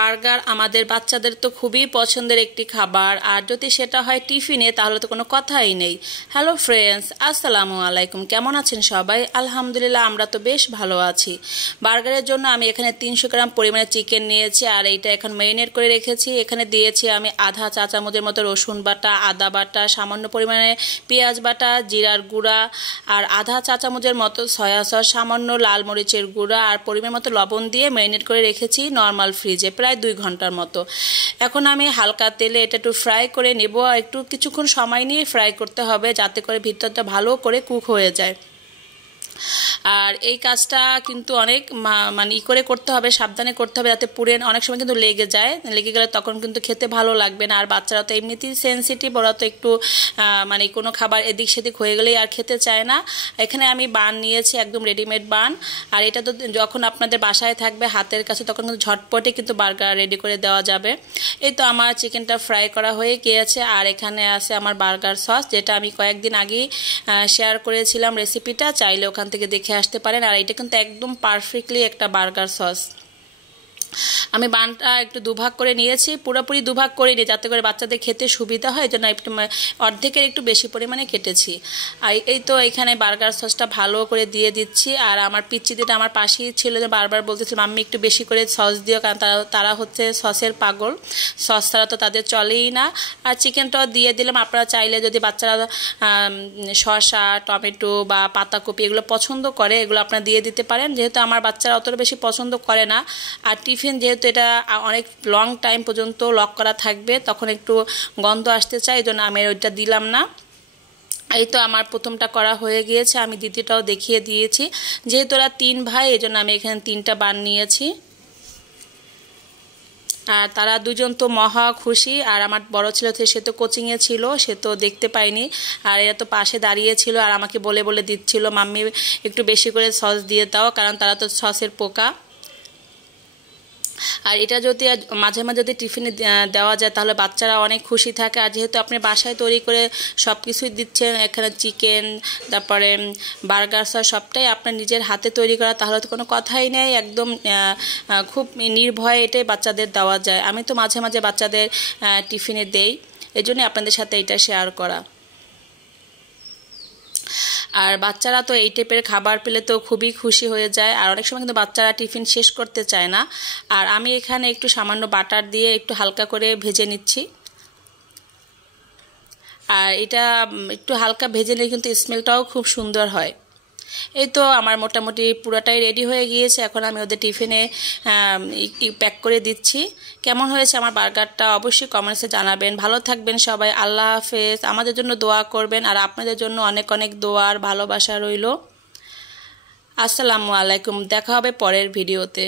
Burger আমাদের বাচ্চাদের তো খুবই পছন্দের একটি খাবার, আর যদি সেটা হয় টিফিনে তাহলে তো কোনো কথাই নেই। হ্যালো ফ্রেন্ডস, আসসালামু আলাইকুম। কেমন আছেন সবাই? আলহামদুলিল্লাহ, আমরা তো বেশ ভালো আছি। বার্গারের জন্য আমি এখানে 300 গ্রাম পরিমাণে চিকেন নিয়েছি, আর এইটা এখন ম্যারিনেট করে রেখেছি। এখানে দিয়েছি আমি আধা চা চামচের মতো রসুন বাটা, আদা বাটা, সামান্য পরিমাণে পেঁয়াজ বাটা, জিরার গুঁড়া, আর আধা চা চামচের মতো সয়া সস, সামান্য লাল মরিচের গুঁড়া, আর পরিমাণ মতো লবণ দিয়ে ম্যারিনেট করে রেখেছি নর্মাল ফ্রিজে প্রায় 2 ঘন্টার মতো। এখন আমি হালকা তেলে এটা একটু ফ্রাই করে নেব। একটু কিছুক্ষণ সময় নিয়ে ফ্রাই করতে হবে যাতে করে ভিতরটা ভালো করে কুক হয়ে যায়। আর এই কাজটা কিন্তু অনেক মানে করে করতে হবে, সাবধানে করতে হবে যাতে পুড়ে অনেক সময় কিন্তু লেগে যায়। লেগে গেলে তখন কিন্তু খেতে ভালো লাগবে না। আর বাচ্চারা তো এমনিতেই সেনসিটিভ, ওরা তো একটু মানে কোনো খাবার এদিক সেদিক হয়ে গেলেই আর খেতে চায় না। এখানে আমি বান নিয়েছি, একদম রেডিমেড বান। আর এটা তো যখন আপনাদের বাসায় থাকবে হাতের কাছে তখন কিন্তু ঝটপটে কিন্তু বার্গার রেডি করে দেওয়া যাবে। এই তো আমার চিকেনটা ফ্রাই করা হয়ে গিয়েছে। আর এখানে আছে আমার বার্গার সস, যেটা আমি কয়েকদিন আগেই শেয়ার করেছিলাম রেসিপিটা, চাইলে ওখান থেকে দেখে আসতে পারেন। আর এটা কিন্তু একদম পারফেক্টলি একটা বার্গার সস। আমি বানটা একটু দুভাগ করে নিয়েছি, পুরোপুরি দুভাগ করে নিই যাতে করে বাচ্চাদের খেতে সুবিধা হয়, এই জন্য একটু অর্ধেকের একটু বেশি পরিমাণে কেটেছি। আর এই তো এখানে বার্গার সসটা ভালো করে দিয়ে দিচ্ছি। আর আমার পিচ্চিদিটা আমার পাশেই ছিল, যে বারবার বলতেছিল মাম্মি একটু বেশি করে সস দিও, কারণ তারা হচ্ছে সসের পাগল, সস ছাড়া তো তাদের চলেই না। আর চিকেনটাও দিয়ে দিলাম। আপনারা চাইলে যদি বাচ্চারা শসা, টমেটো বা পাতাকপি এগুলো পছন্দ করে, এগুলো আপনারা দিয়ে দিতে পারেন। যেহেতু আমার বাচ্চারা অতটা বেশি পছন্দ করে না, আর টিফিন যেহেতু এটা অনেক লং টাইম পর্যন্ত লক করা থাকবে, তখন একটু গন্ধ আসতে চাই, এই জন্য আমি ওইটা দিলাম না। এই তো আমার প্রথমটা করা হয়ে গিয়েছে, আমি দ্বিতীয়টাও দেখিয়ে দিয়েছি। যেহেতু ওরা 3 ভাই, এই জন্য আমি এখানে 3টা বান নিয়েছি। আর তারা দুজন তো মহা খুশি। আর আমার বড় ছেলে তো সে তো কোচিংয়ে ছিল, সে তো দেখতে পায়নি। আর এরা তো পাশে দাঁড়িয়ে ছিল আর আমাকে বলে বলে দিচ্ছিল মাম্মি একটু বেশি করে সস দিয়ে দাও, কারণ তারা তো সসের পোকা। আর এটা যদি মাঝে মাঝে যদি টিফিনে দেওয়া যায় তাহলে বাচ্চারা অনেক খুশি থাকে। আর যেহেতু আপনি বাসায় তৈরি করে সব কিছুই দিচ্ছেন, এখানে চিকেন, তারপরে বার্গার সস সবটাই আপনার নিজের হাতে তৈরি করা, তাহলে তো কোনো কথাই নেই, একদম খুব নির্ভয়ে এটাই বাচ্চাদের দেওয়া যায়। আমি তো মাঝে মাঝে বাচ্চাদের টিফিনে দেই, এই জন্যই আপনাদের সাথে এটা শেয়ার করা। আর বাচ্চারা তো এই টাইপের খাবার পেলে তো খুবই খুশি হয়ে যায়। আর অনেক সময় কিন্তু বাচ্চারা টিফিন শেষ করতে চায় না। আর আমি এখানে একটু সামান্য বাটার দিয়ে একটু হালকা করে ভেজে নিচ্ছি। আর এটা একটু হালকা ভেজে নিলে কিন্তু স্মেলটাও খুব সুন্দর হয়। এই তো আমার মোটামুটি পুরোটাই রেডি হয়ে গিয়েছে। এখন আমি ওদের টিফিনে প্যাক করে দিচ্ছি। কেমন হয়েছে আমার বার্গারটা অবশ্যই কমেন্টসে জানাবেন। ভালো থাকবেন সবাই, আল্লাহ হাফেজ। আমাদের জন্য দোয়া করবেন, আর আপনাদের জন্য অনেক অনেক দোয়ার ভালোবাসা রইল। আসসালামু আলাইকুম, দেখা হবে পরের ভিডিওতে।